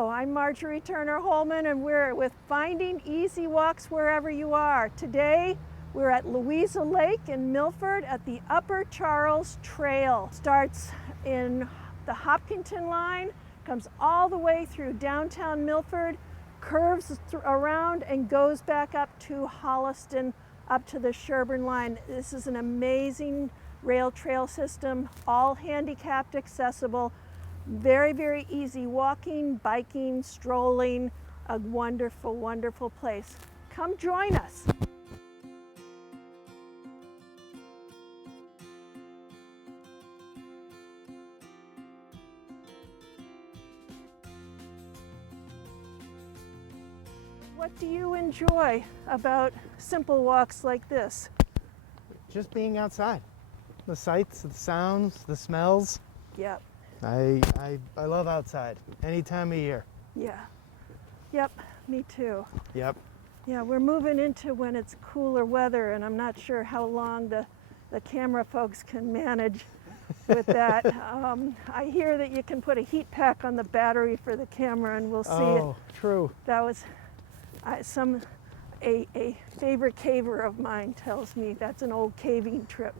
Hello, I'm Marjorie Hollman, and we're with Finding Easy Walks Wherever You Are. Today, we're at Louisa Lake in Milford at the Upper Charles Trail. Starts in the Hopkinton line, comes all the way through downtown Milford, curves around and goes back up to Holliston, up to the Sherburne line. This is an amazing rail trail system, all handicapped accessible. Very, very easy walking, biking, strolling, a wonderful, wonderful place. Come join us. What do you enjoy about simple walks like this? Just being outside. The sights, the sounds, the smells. Yep. I love outside any time of year. Yeah. Yep, me too. Yep. Yeah, we're moving into when it's cooler weather, and I'm not sure how long the camera folks can manage with that. I hear that you can put a heat pack on the battery for the camera, and we'll see it. Oh, true. That was a favorite caver of mine tells me that's an old caving trip.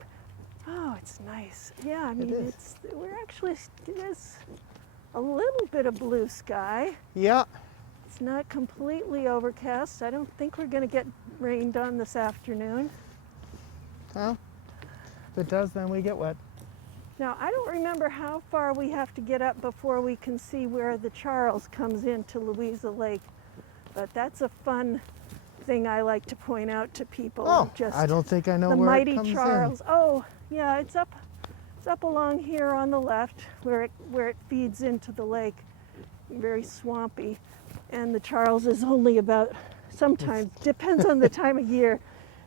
Oh, it's nice. Yeah, I mean, there's a little bit of blue sky. Yeah. It's not completely overcast. I don't think we're going to get rained on this afternoon. Well, if it does, then we get wet. Now, I don't remember how far we have to get up before we can see where the Charles comes into Louisa Lake, but that's a fun thing I like to point out to people. Oh, just I don't think I know the where mighty it comes Charles. in. Oh, yeah, it's up along here on the left where it feeds into the lake. Very swampy, and the Charles is only about, sometimes depends on the time of year,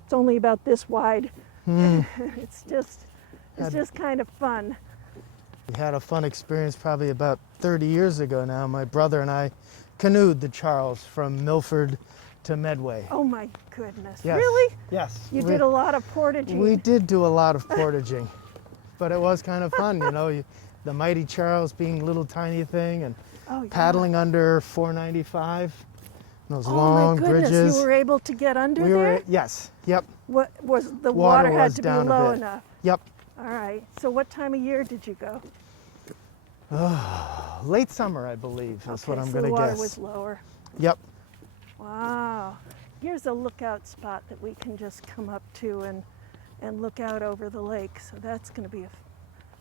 it's only about this wide. It's just kind of fun. We had a fun experience probably about 30 years ago now. My brother and I canoed the Charles from Milford to Medway. Oh my goodness. Yes. Really? Yes. You did a lot of portaging. We did do a lot of portaging, but it was kind of fun, you know, the mighty Charles being a little tiny thing and paddling under 495, those long my goodness, bridges. You were able to get under there? Yes, yep. What was the water had was to be down low a bit. enough? Yep. All right. So what time of year did you go? Late summer, I believe, is what I'm going to the water guess. was lower. Yep. Wow. Here's a lookout spot that we can just come up to and look out over the lake. So that's going to be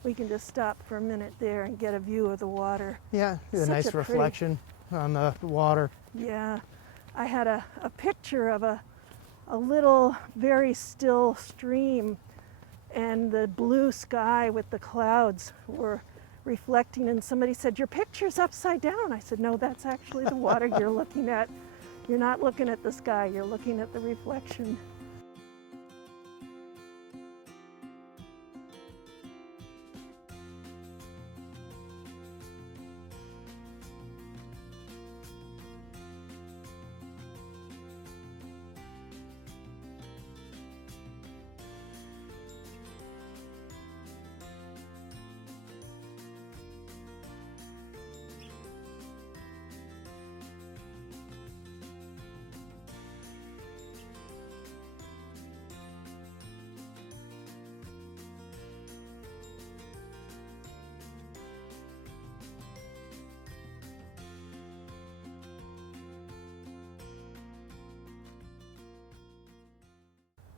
we can just stop for a minute there and get a view of the water. Yeah, a Such nice a pretty- reflection on the water. Yeah. I had a picture of a little very still stream, and the blue sky with the clouds were reflecting, and somebody said, "Your picture's upside down." I said, "No, that's actually the water you're looking at. You're not looking at the sky, you're looking at the reflection."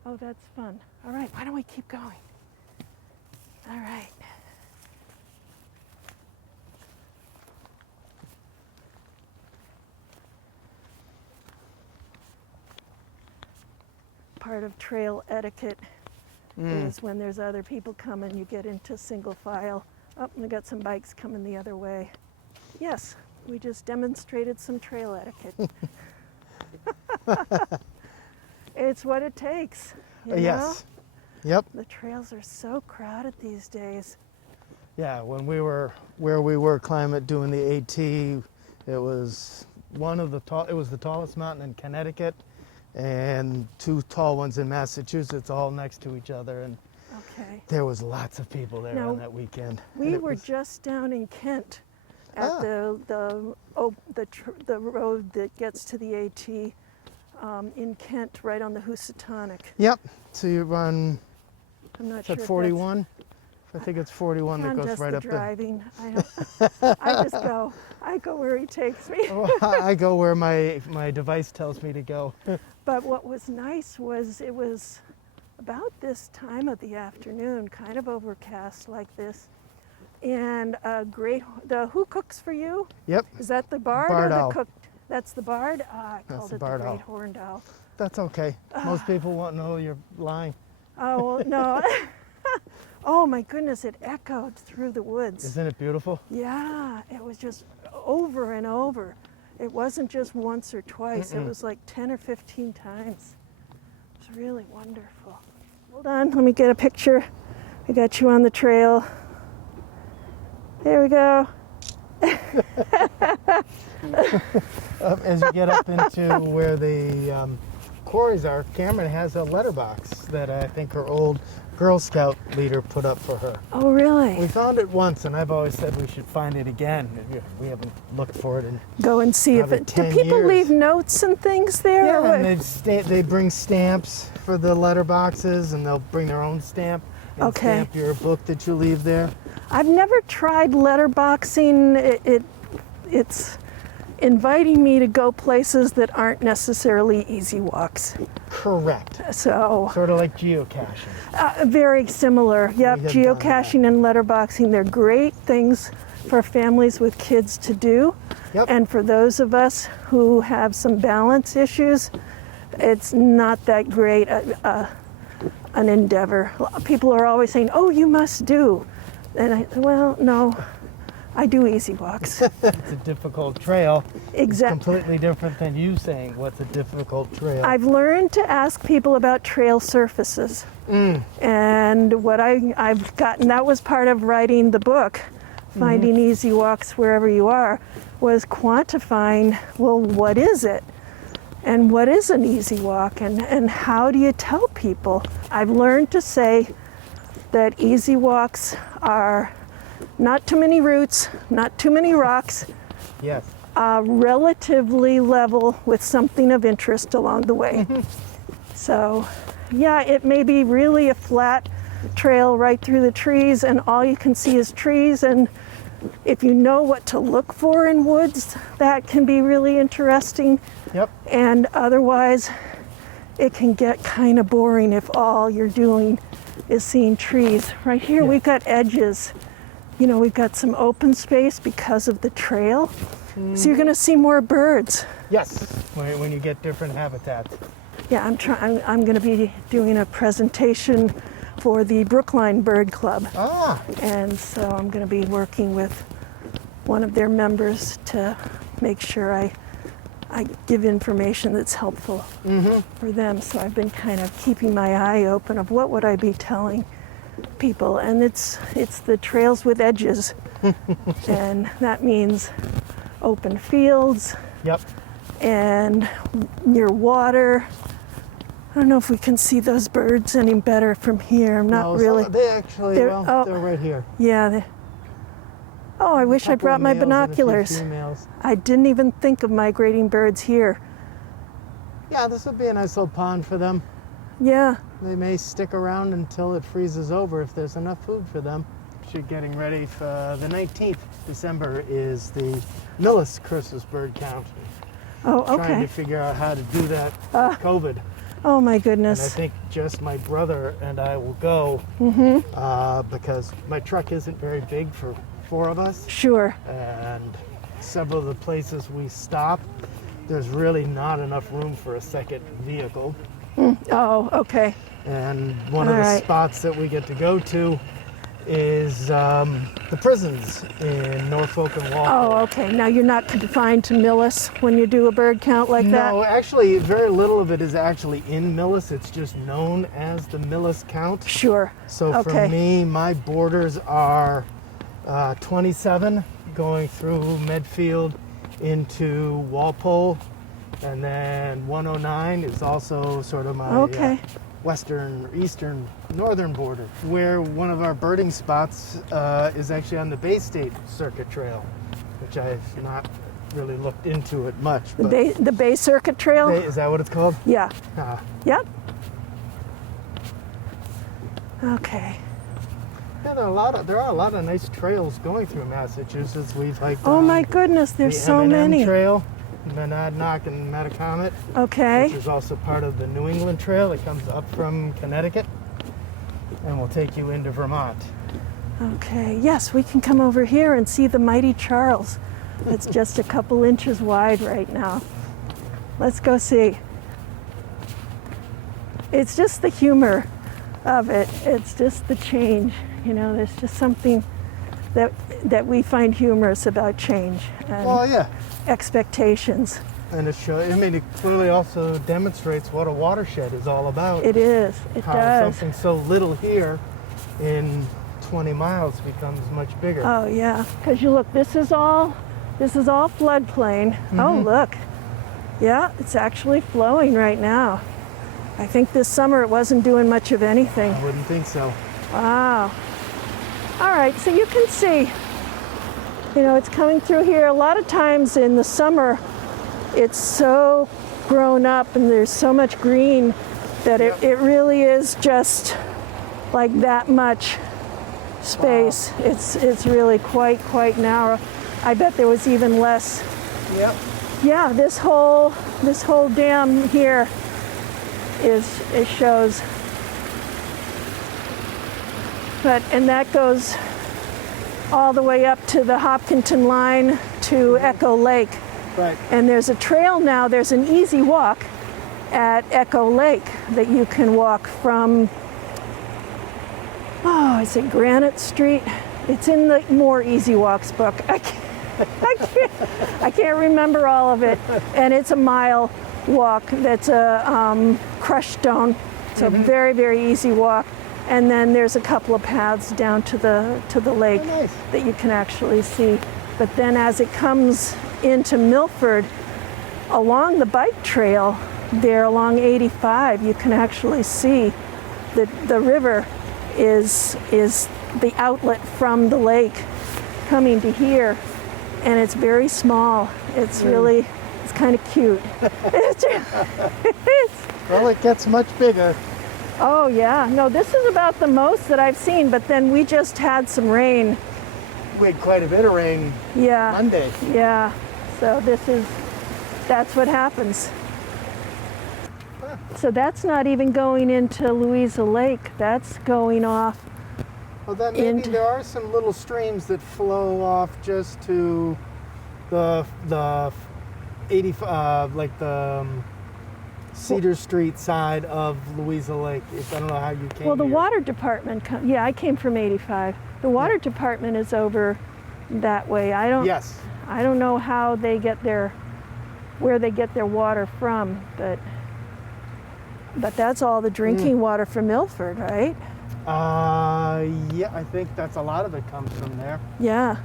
Oh, that's fun. All right, why don't we keep going? All right. Part of trail etiquette is when there's other people coming, you get into single file. Oh, we got some bikes coming the other way. Yes, we just demonstrated some trail etiquette. It's what it takes. You Yes. know? Yep. The trails are so crowded these days. Yeah, when we were where we were climbing doing the AT, it was the tallest mountain in Connecticut, and two tall ones in Massachusetts, all next to each other, and Okay. there was lots of people there Now, on that weekend. We were just down in Kent at Ah. the road that gets to the AT in Kent, right on the Housatonic. Yep. So you run, I'm not is sure that if 41? I think it's 41 that I'm goes just right the up there. driving. I go where he takes me. I go where my device tells me to go. But what was nice was it was about this time of the afternoon, kind of overcast like this, and the who cooks for you? Yep. Is that the bard Barred or the owl. cook? That's the bard. I That's called the it the barred great owl. horned owl. That's okay. Most people won't know you're lying. Oh well, no. Oh my goodness! It echoed through the woods. Isn't it beautiful? Yeah, it was just over and over. It wasn't just once or twice. Mm-mm. It was like 10 or 15 times. It was really wonderful. Hold on, let me get a picture. I got you on the trail. There we go. As you get up into where the quarries are, Cameron has a letterbox that I think her old Girl Scout leader put up for her. Oh, really? We found it once, and I've always said we should find it again. We haven't looked for it in Go and see if Another it. Do 10 people years. leave notes and things there? or yeah, what? and they bring stamps for the letterboxes, and they'll bring their own stamp and Okay. stamp your book that you leave there. I've never tried letterboxing. It's inviting me to go places that aren't necessarily easy walks. Correct. So Sort of like geocaching. very similar. Yep, We have done geocaching and letterboxing, they're great things for families with kids to do. Yep. And for those of us who have some balance issues, it's not that great an endeavor. People are always saying, oh, you must do. And well, no, I do easy walks. It's a difficult trail. Exactly. Completely different than you saying what's a difficult trail. I've learned to ask people about trail surfaces. And what I've gotten, that was part of writing the book, Finding Easy Walks Wherever You Are, was quantifying, well, what is it? And what is an easy walk? And how do you tell people? I've learned to say that easy walks are not too many roots, not too many rocks, Yes. relatively level with something of interest along the way. So, yeah, it may be really a flat trail right through the trees and all you can see is trees, and if you know what to look for in woods, that can be really interesting. Yep. And otherwise, it can get kind of boring if all you're doing is seeing trees. Right here, Yeah. we've got edges. You know, we've got some open space because of the trail. So you're going to see more birds. Yes. When you get different habitats. Yeah, I'm going to be doing a presentation for the Brookline Bird Club. Ah. And so I'm going to be working with one of their members to make sure I give information that's helpful for them. So I've been kind of keeping my eye open of what would I be telling people, and it's the trails with edges, and that means open fields Yep. and near water. I don't know if we can see those birds any better from here. I'm not No, really. They actually, They're- well, oh. they're right here. Yeah. Oh, I wish I Couple brought of my males and a few binoculars. females. I didn't even think of migrating birds here. Yeah, this would be a nice little pond for them. Yeah. They may stick around until it freezes over if there's enough food for them. Actually getting ready for the 19th December is the Millis Christmas bird count. Oh, Trying okay. to figure out how to do that with COVID. Oh my And I goodness. think just my brother and I will go because my truck isn't very big for 4 of us. Sure. And several of the places we stop, there's really not enough room for a second vehicle. Oh, okay. And one of All the right. spots that we get to go to is the prisons in Norfolk and Walpole. Oh, okay. Now you're not confined to Millis when you do a bird count like that? No, actually, very little of it is actually in Millis. It's just known as the Millis count. Sure. So for Okay. me, my borders are 27 going through Medfield into Walpole, and then 109 is also sort of my Okay. western, eastern, northern border, where one of our birding spots is actually on the Bay State Circuit Trail, which which I've not really looked into it much. The Bay Circuit Trail? Is that what it's called? Yeah. Ah. Yep. Okay. Yeah, there are a lot of nice trails going through Massachusetts. We've hiked Oh my goodness, there's so M&M many. Trail, Monadnock and Metacomet, Okay. which is also part of the New England Trail. It comes up from Connecticut and will take you into Vermont. Okay. Yes, we can come over here and see the mighty Charles. It's just a couple inches wide right now. Let's go see. It's just the humor of it. It's just the change. You know, there's just something that we find humorous about change and Well, yeah. expectations. And it clearly also demonstrates what a watershed is all about. It is. It How does. something so little here in 20 miles becomes much bigger. Oh yeah, because you look. This is all floodplain. Oh look. Yeah, it's actually flowing right now. I think this summer it wasn't doing much of anything. I wouldn't think so. Wow. All right, so you can see, you know, it's coming through here. A lot of times in the summer, it's so grown up and there's so much green that it really is just like that much space. Wow. It's really quite narrow. I bet there was even less. Yep. Yeah, this whole dam here it shows. And that goes all the way up to the Hopkinton line to Echo Lake. Right. And there's a trail now, there's an easy walk at Echo Lake that you can walk from, is it Granite Street? It's in the More Easy Walks book. I can't remember all of it. And it's a mile walk that's a crushed stone. It's a very, very easy walk. And then there's a couple of paths down to the lake that you can actually see. But then as it comes into Milford, along the bike trail there along 85, you can actually see that the river is the outlet from the lake coming to here. And it's very small. It's really, it's kind of cute. Well, it gets much bigger. Oh yeah, no, this is about the most that I've seen, but then we just had some rain. We had quite a bit of rain Monday. Yeah, so that's what happens. Huh. So that's not even going into Louisa Lake, that's going off. Well, then maybe there are some little streams that flow off just to the 85, like the Cedar Street side of Louisa Lake. I don't know how you came. Well, the here. water department, I came from 85. The water department is over that way. I don't know how they get where they get their water from, but that's all the drinking water from Milford, right? Yeah, I think that's a lot of it comes from there. Yeah.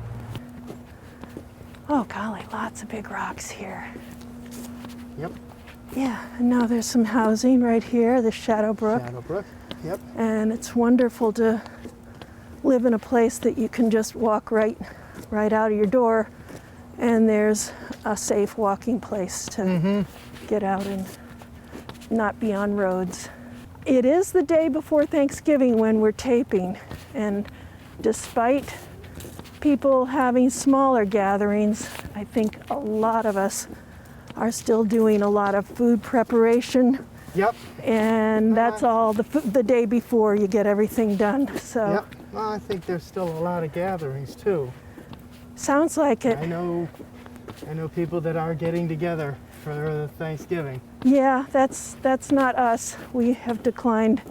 Oh golly, lots of big rocks here. Yep. Yeah, and now there's some housing right here, the Shadowbrook. Shadowbrook, yep. And it's wonderful to live in a place that you can just walk right out of your door, and there's a safe walking place to get out and not be on roads. It is the day before Thanksgiving when we're taping, and despite people having smaller gatherings, I think a lot of us are still doing a lot of food preparation. Yep. And that's all the day before you get everything done. So. Yep. Well, I think there's still a lot of gatherings too. Sounds like it. I know people that are getting together for Thanksgiving. Yeah, that's not us. We have declined.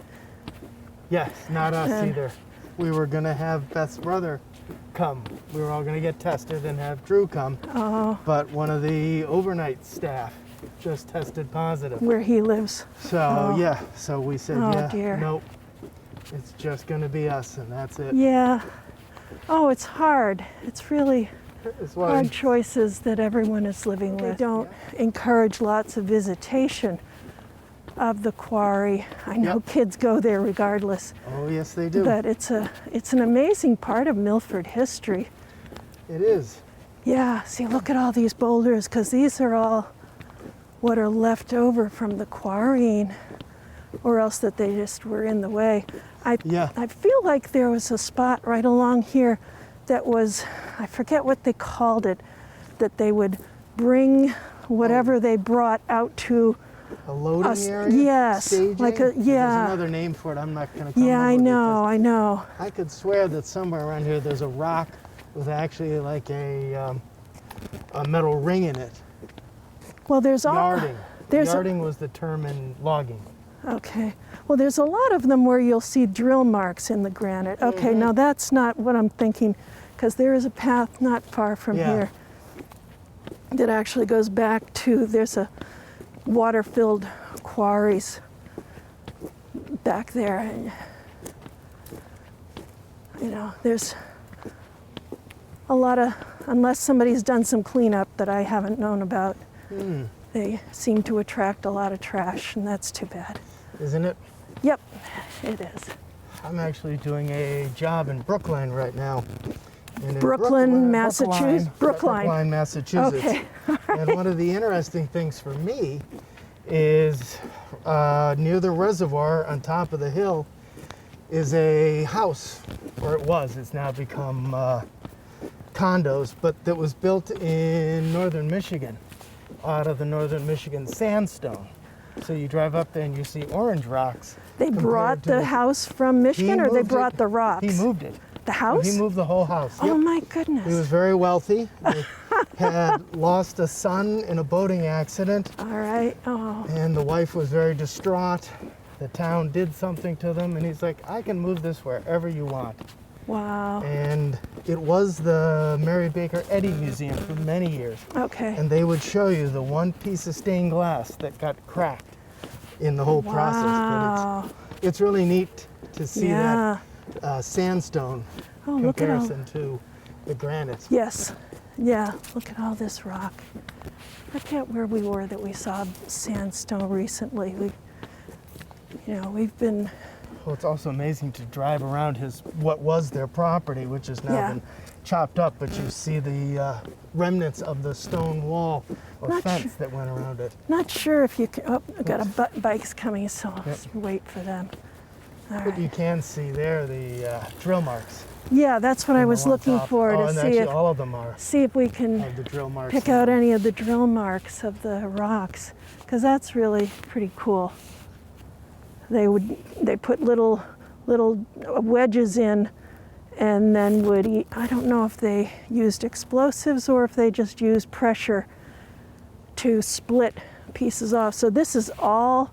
Yes, not us either. We were gonna have Beth's brother come. We were all gonna get tested and have Drew come. Oh. But one of the overnight staff just tested positive. Where he lives. So so we said, dear. Nope. It's just gonna be us, and that's it. Yeah. Oh, it's hard. It's really hard choices that everyone is living with. They don't encourage lots of visitation of the quarry. I know kids go there regardless. Oh, yes, they do. But it's an amazing part of Milford history. It is. Yeah, see, look at all these boulders, because these are all what are left over from the quarrying, or else that they just were in the way. Yeah. I feel like there was a spot right along here that was, I forget what they called it, that they would bring whatever they brought out to A loading us. area? Yes, Staging? like a, There's yeah. another name for it. I'm not going to come Yeah, up I with it, know, 'cause I know. I could swear that somewhere around here there's a rock with actually like a metal ring in it. Well, there's all. Yarding. There's Yarding was the term in logging. Okay. Well, there's a lot of them where you'll see drill marks in the granite. Okay, now that's not what I'm thinking, because there is a path not far from Yeah. here that actually goes back to, there's a water-filled quarries back there. And, you know, there's a lot of, unless somebody's done some cleanup that I haven't known about, they seem to attract a lot of trash, and that's too bad. Isn't it? Yep, it is. I'm actually doing a job in Brookline right now. And in Brookline, Massachusetts? Brookline, Massachusetts. Okay. And one of the interesting things for me is near the reservoir on top of the hill is a house, or it was. It's now become condos, but that was built in northern Michigan, out of the northern Michigan sandstone. So you drive up there and you see orange rocks. They brought the house from Michigan, or they brought the rocks? He moved it. The house? He moved the whole house. Oh Yep. my He goodness. was very wealthy. He had lost a son in a boating accident, All right. Oh, and the wife was very distraught. The town did something to them, and he's like, I can move this wherever you want. wow. And it was the Mary Baker Eddy Museum for many years. Okay. And they would show you the one piece of stained glass that got cracked in the whole process. Wow. But it's really neat to see Yeah. that sandstone Oh, look at all. comparison to the granite. Yes. Yeah. Look at all this rock. I forget where we were that we saw sandstone recently. We've been. Well, it's also amazing to drive around what was their property, which has now Yeah. been chopped up, but you see the remnants of the stone wall or Not fence sure. that went around it. Not sure if you can. Oh, I've got bikes coming, so let's wait for them. All But you right. can see there the drill marks. Yeah, that's what I was on looking top. for, Oh, to and see actually if all of them are see if we can have the drill marks. pick out any of the drill marks of the rocks, because that's really pretty cool. They put little wedges in, and then I don't know if they used explosives or if they just used pressure to split pieces off. So this is all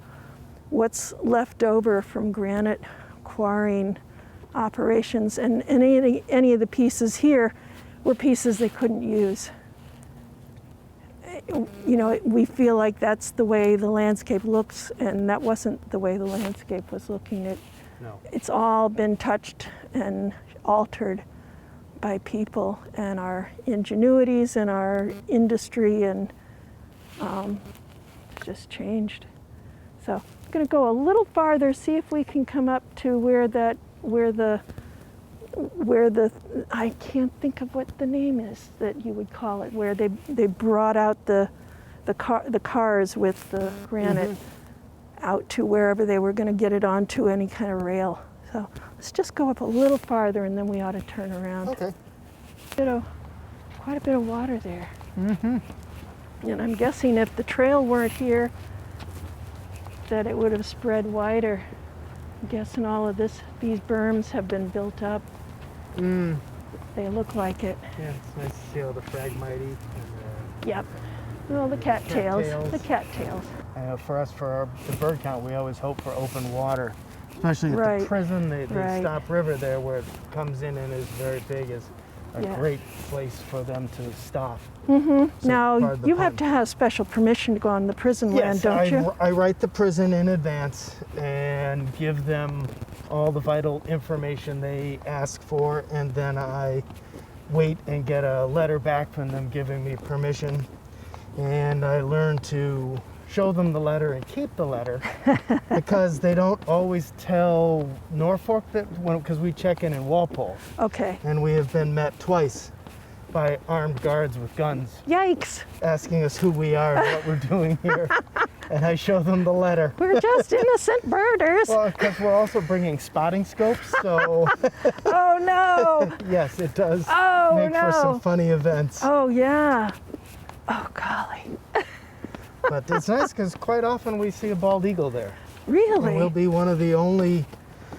what's left over from granite quarrying operations, and any of the pieces here were pieces they couldn't use. We feel like that's the way the landscape looks, and that wasn't the way the landscape was looking. No. It's all been touched and altered by people and our ingenuities and our industry, and just changed. So I'm going to go a little farther, see if we can come up to where the I can't think of what the name is that you would call it, where they brought out the cars with the granite out to wherever they were going to get it onto any kind of rail. So let's just go up a little farther, and then we ought to turn around. Okay. Quite a bit of water there. And I'm guessing if the trail weren't here, that it would have spread wider. I'm guessing all of these berms have been built up. They look like it. Yeah, it's nice to see all the phragmite. And, Yep. Well, the cattails. Cattails. The cattails. for us, for the bird count, we always hope for open water, especially at Right. the prison. The Right. Stop River there, where it comes in and is very big, is a Yeah. great place for them to stop. Mm-hmm. So Now, part of the you have fun. to have special permission to go on the prison land, Yes, don't you? I write the prison in advance and give them all the vital information they ask for, and then I wait and get a letter back from them giving me permission. And I learn to show them the letter and keep the letter because they don't always tell Norfolk that, because we check in Walpole, Okay. and we have been met twice by armed guards with guns, Yikes. asking us who we are and what we're doing here. And I show them the letter. We're just innocent birders. Well, because we're also bringing spotting scopes, so Oh no. yes, it does Oh make for some no. funny events. Oh yeah. Oh golly. But it's nice because quite often we see a bald eagle there. Really? And we'll be one of the only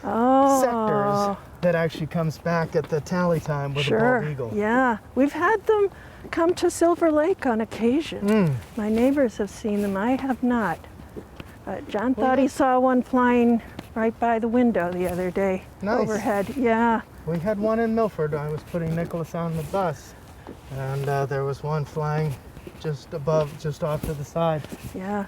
Oh. sectors that actually comes back at the tally time with a Sure. bald eagle. Yeah. We've had them come to Silver Lake on occasion. My neighbors have seen them. I have not. John thought he saw one flying right by the window the other day. Nice. Overhead. Yeah. We had one in Milford. I was putting Nicholas on the bus, and there was one flying just above, just off to the side. Yeah.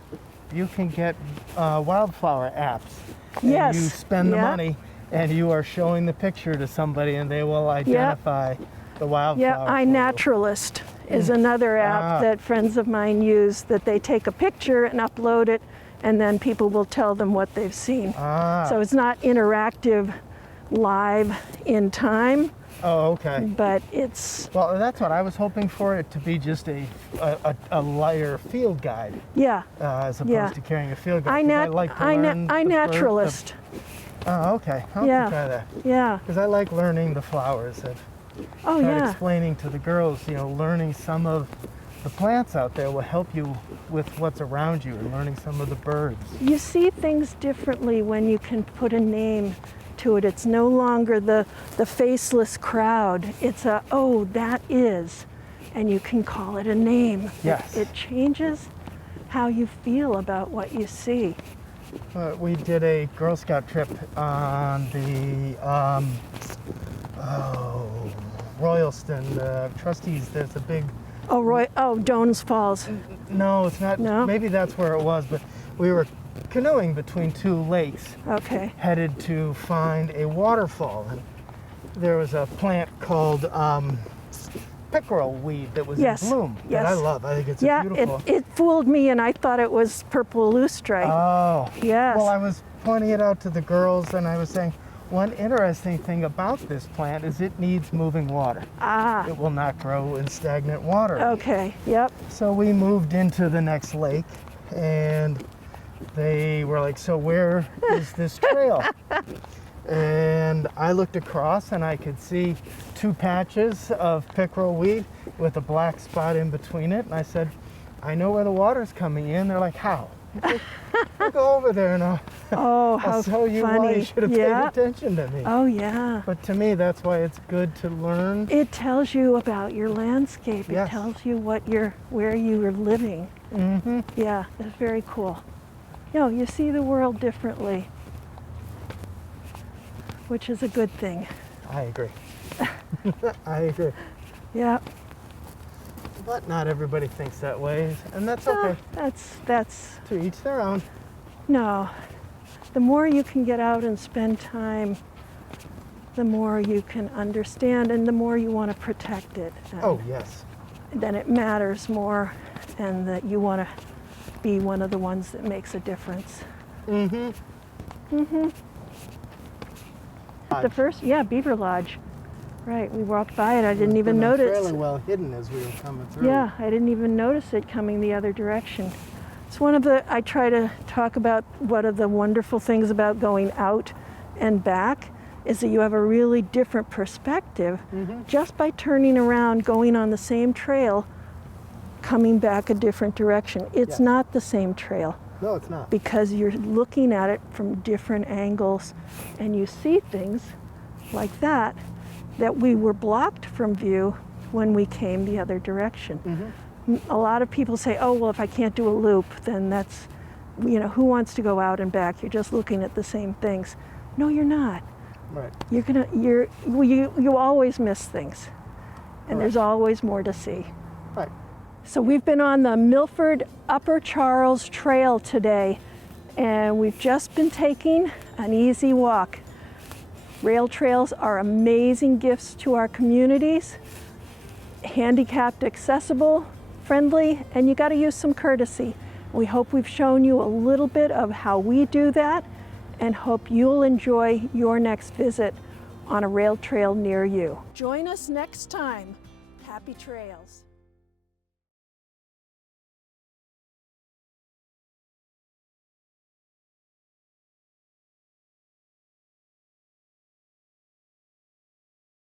You can get wildflower apps. And Yes. you spend the Yeah. money, and you are showing the picture to somebody, and they will identify the wildflower. Yeah, iNaturalist is another app that friends of mine use, that they take a picture and upload it, and then people will tell them what they've seen. So it's not interactive live in time, Oh, okay. but it's, Well, that's what I was hoping for, it to be just a lighter field guide, yeah. as opposed Yeah. to carrying a field guide. 'Cause I like to learn iNaturalist. Oh, okay. I'll have to try that. Yeah. Because I like learning the flowers. I've Oh, tried yeah. explaining to the girls, learning some of the plants out there will help you with what's around you, and learning some of the birds. You see things differently when you can put a name to it. It's no longer the faceless crowd. It's that is, and you can call it a name. Yes. It changes how you feel about what you see. We did a Girl Scout trip on the Royalston trustees. There's a big. Oh, Roy. Oh, Doan's Falls. No, it's not. No? Maybe that's where it was, but we were canoeing between two lakes, Okay. headed to find a waterfall, and there was a plant called pickerel weed that was Yes, in bloom yes. that I love. I think it's Yeah, beautiful. it fooled me, and I thought it was purple loosestrife. Oh. Yes. Well, I was pointing it out to the girls, and I was saying, one interesting thing about this plant is it needs moving water. It will not grow in stagnant water. Okay. Yep. So we moved into the next lake, and they were like, so where is this trail? And I looked across, and I could see two patches of pickerel weed with a black spot in between it. And I said, I know where the water's coming in. They're like, how? I'll go over there and Oh, how I'll tell you funny. why you should have Yeah. paid attention to me. Oh, yeah. But to me, that's why it's good to learn. It tells you about your landscape. Yes. It tells you where you are living. Mm-hmm. Yeah, it's very cool. You see the world differently, which is a good thing. I agree. I agree. Yeah. But not everybody thinks that way, and that's okay. That's To each their own. no. The more you can get out and spend time, the more you can understand, and the more you want to protect it. And Oh, yes. then it matters more, and that you want to be one of the ones that makes a difference. Mm-hmm. Mm-hmm. The first, Beaver Lodge. Right, we walked by it. I didn't even notice. Fairly well hidden as we were coming through. Yeah, I didn't even notice it coming the other direction. It's I try to talk about one of the wonderful things about going out and back is that you have a really different perspective just by turning around, going on the same trail, coming back a different direction. It's not the same trail. No, it's not. Because you're looking at it from different angles, and you see things like that we were blocked from view when we came the other direction. A lot of people say, oh, well, if I can't do a loop, then that's, who wants to go out and back? You're just looking at the same things. No, you're not. Right. You always miss things, and Right. there's always more to see. Right. So we've been on the Milford Upper Charles Trail today, and we've just been taking an easy walk. Rail trails are amazing gifts to our communities, handicapped accessible, friendly, and you got to use some courtesy. We hope we've shown you a little bit of how we do that, and hope you'll enjoy your next visit on a rail trail near you. Join us next time. Happy trails.